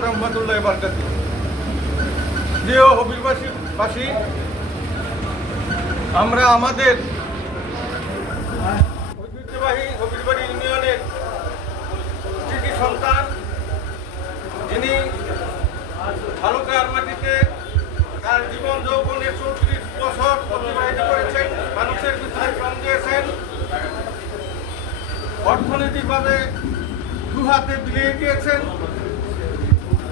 ওয়া রাহমাতুল্লাহি ওয়া বারাকাতুহু। প্রিয় হবিরবাসী, আমরা আমাদের ঐতিহ্যবাহী হবিরবাড়ি ইউনিয়নের কৃতি সন্তান, যিনি ভালুকার মাটিতে তার জীবন যৌবনের 34 বছর অতিবাহিত করেছেন, মানুষের পিছনে শ্রম দিয়েছেন, অর্থনৈতিকভাবে দুহাতে বিলিয়ে দিয়েছেন।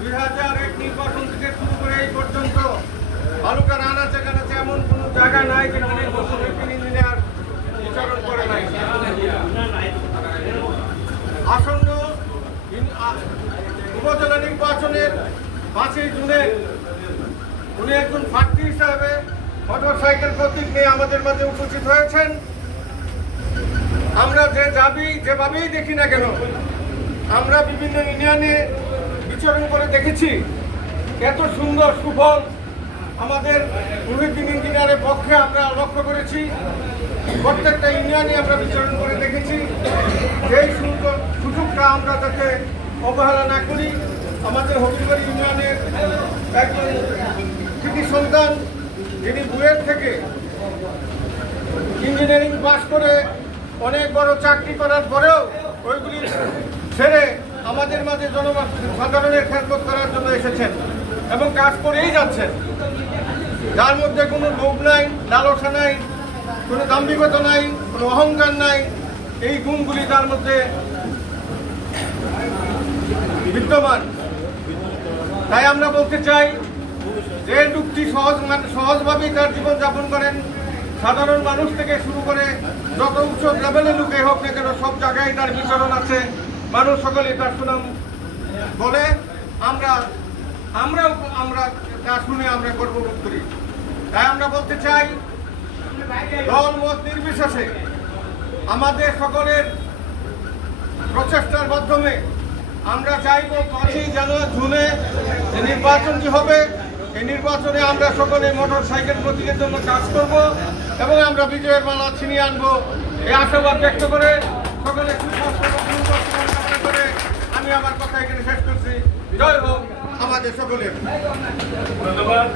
2001 নির্বাচন থেকে শুরু করে এই পর্যন্ত ভালুকার আনাচে কানাচে এমন কোনো জায়গা নাই যেখানে মুসলিম ইঞ্জিনিয়ার বিচরণ করে নাই। আসন্ন উপজেলা নির্বাচনের 5ই জুনে উনি একজন প্রার্থী হিসাবে মোটরসাইকেল প্রতীক নিয়ে আমাদের মাঝে উপস্থিত হয়েছেন। আমরা যেভাবেই দেখি না কেন, আমরা বিভিন্ন ইউনিয়নে বিচরণ করে দেখেছি, এত সুন্দর সুফল আমাদের মুহিউদ্দিন ইঞ্জিনিয়ারের পক্ষে আমরা লক্ষ্য করেছি। প্রত্যেকটা ইউনিয়নে আমরা বিচরণ করে দেখেছি। এই সুযোগটা আমরা যাতে অবহেলা না করি। আমাদের হবিরবাড়ি ইউনিয়নের একজন কৃতি সন্তান, যিনি বুয়েট থেকে ইঞ্জিনিয়ারিং পাস করে অনেক বড় চাকরি করার পরেও ওইগুলি ছেড়ে আমাদের মাঝে সাধারণের খেদমত করার জন্য এসেছেন এবং কাজ করেই যাচ্ছেন, যার মধ্যে কোনো লোভ নাই, লালসা নাই, কোনো দাম্ভিকতা নাই, কোনো অহংকার নাই। এই গুণগুলি তার মধ্যে বিদ্যমান। তাই আমরা বলতে চাই যে লোকটি সহজভাবেই তার জীবনযাপন করেন, সাধারণ মানুষ থেকে শুরু করে যত উচ্চ লেভেলের লোকে হোক না কেন, সব জায়গায় তার বিচরণ আছে। মানুষ সকলে তার সুনাম বলে, আমরাও তা শুনে আমরা গর্ববোধ করি। তাই আমরা বলতে চাই, দল মত নির্বিশেষে আমাদের সকলের প্রচেষ্টার মাধ্যমে আমরা চাইব 5ই জুনে যে নির্বাচনটি হবে, এই নির্বাচনে আমরা সকলে মোটরসাইকেল প্রতীকের জন্য কাজ করব এবং আমরা বিজয়ের মালা ছিনিয়ে আনবো, এই আশাবাদ ব্যক্ত করে সকলে সুস্বাস্থ্য করে আমি আমার কথা এখানে শেষ করছি। জয় হোক আমাদের সকলের। ধন্যবাদ।